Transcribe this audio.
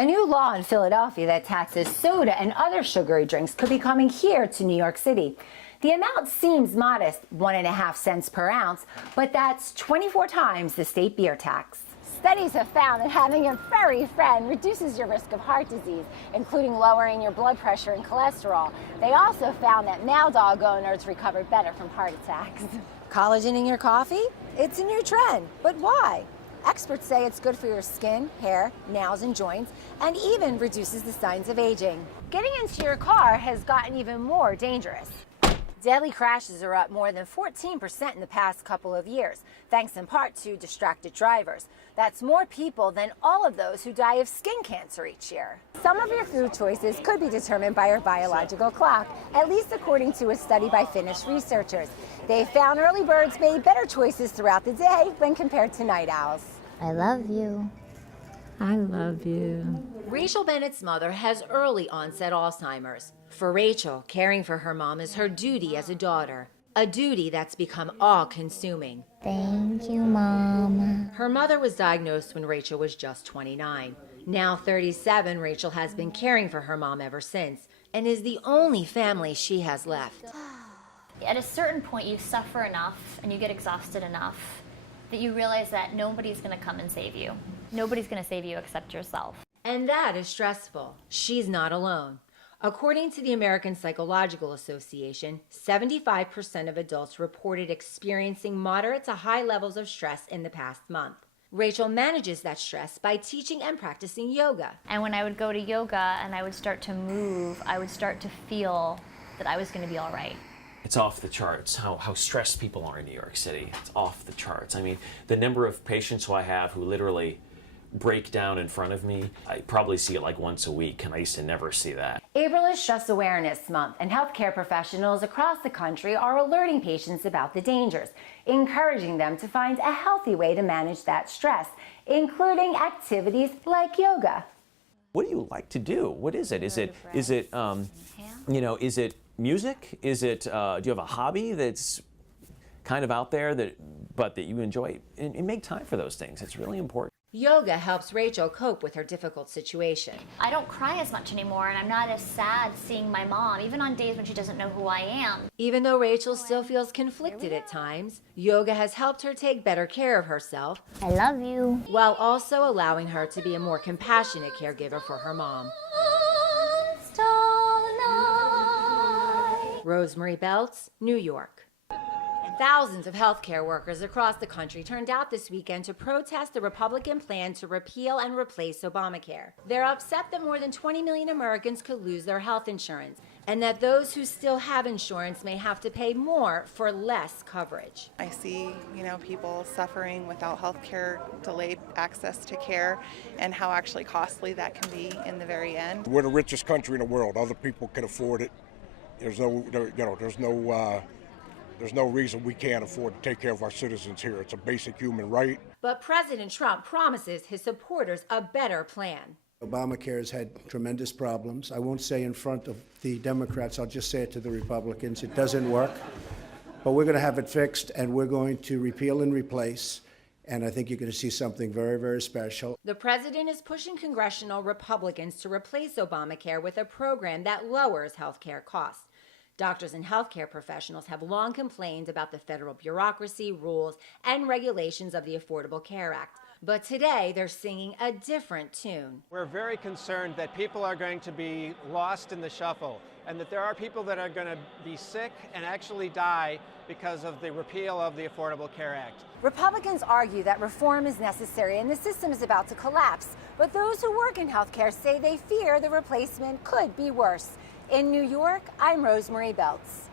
A new law in Philadelphia that taxes soda and other sugary drinks could be coming here to New York City. The amount seems modest, 1.5 cents per ounce, but that's 24 times the state beer tax. Studies have found that having a furry friend reduces your risk of heart disease, including lowering your blood pressure and cholesterol. They also found that male dog owners recovered better from heart attacks. Collagen in your coffee? It's a new trend, but why? Experts say it's good for your skin, hair, nails, and joints, and even reduces the signs of aging. Getting into your car has gotten even more dangerous. Deadly crashes are up more than 14% in the past couple of years, thanks in part to distracted drivers. That's more people than all of those who die of skin cancer each year. Some of your food choices could be determined by your biological clock, at least according to a study by Finnish researchers. They found early birds made better choices throughout the day when compared to night owls. I love you. I love you. Rachel Bennett's mother has early onset Alzheimer's. For Rachel, caring for her mom is her duty as a daughter, a duty that's become all-consuming. Thank you, Mom. Her mother was diagnosed when Rachel was just 29. Now 37, Rachel has been caring for her mom ever since and is the only family she has left. At a certain point, you suffer enough and you get exhausted enough that you realize that nobody's going to come and save you. Nobody's going to save you except yourself. And that is stressful. She's not alone. According to the American Psychological Association, 75% of adults reported experiencing moderate to high levels of stress in the past month. Rachel manages that stress by teaching and practicing yoga. And when I would go to yoga and I would start to move, I would start to feel that I was going to be all right. It's off the charts how stressed people are in New York City. It's off the charts. I mean, the number of patients who I have who literally break down in front of me, I probably see it like once a week, and I used to never see that. April is Stress Awareness Month, and healthcare professionals across the country are alerting patients about the dangers, encouraging them to find a healthy way to manage that stress, including activities like yoga. What do you like to do? What is it? Is it music? Is it, do you have a hobby that's kind of out there but that you enjoy? And make time for those things. It's really important. Yoga helps Rachel cope with her difficult situation. I don't cry as much anymore, and I'm not as sad seeing my mom, even on days when she doesn't know who I am. Even though Rachel still feels conflicted at times, yoga has helped her take better care of herself. I love you. While also allowing her to be a more compassionate caregiver for her mom. Rosemarie Beltz, New York. Thousands of healthcare workers across the country turned out this weekend to protest the Republican plan to repeal and replace Obamacare. They're upset that more than 20 million Americans could lose their health insurance, and that those who still have insurance may have to pay more for less coverage. I see, people suffering without health care, delayed access to care, and how actually costly that can be in the very end. We're the richest country in the world. Other people can afford it. There's no reason we can't afford to take care of our citizens here. It's a basic human right. But President Trump promises his supporters a better plan. Obamacare has had tremendous problems. I won't say in front of the Democrats, I'll just say it to the Republicans. It doesn't work. But we're going to have it fixed, and we're going to repeal and replace. And I think you're going to see something very, very special. The president is pushing congressional Republicans to replace Obamacare with a program that lowers health care costs. Doctors and healthcare professionals have long complained about the federal bureaucracy, rules, and regulations of the Affordable Care Act. But today, they're singing a different tune. We're very concerned that people are going to be lost in the shuffle, and that there are people that are going to be sick and actually die because of the repeal of the Affordable Care Act. Republicans argue that reform is necessary and the system is about to collapse. But those who work in healthcare say they fear the replacement could be worse. In New York, I'm Rosemarie Beltz.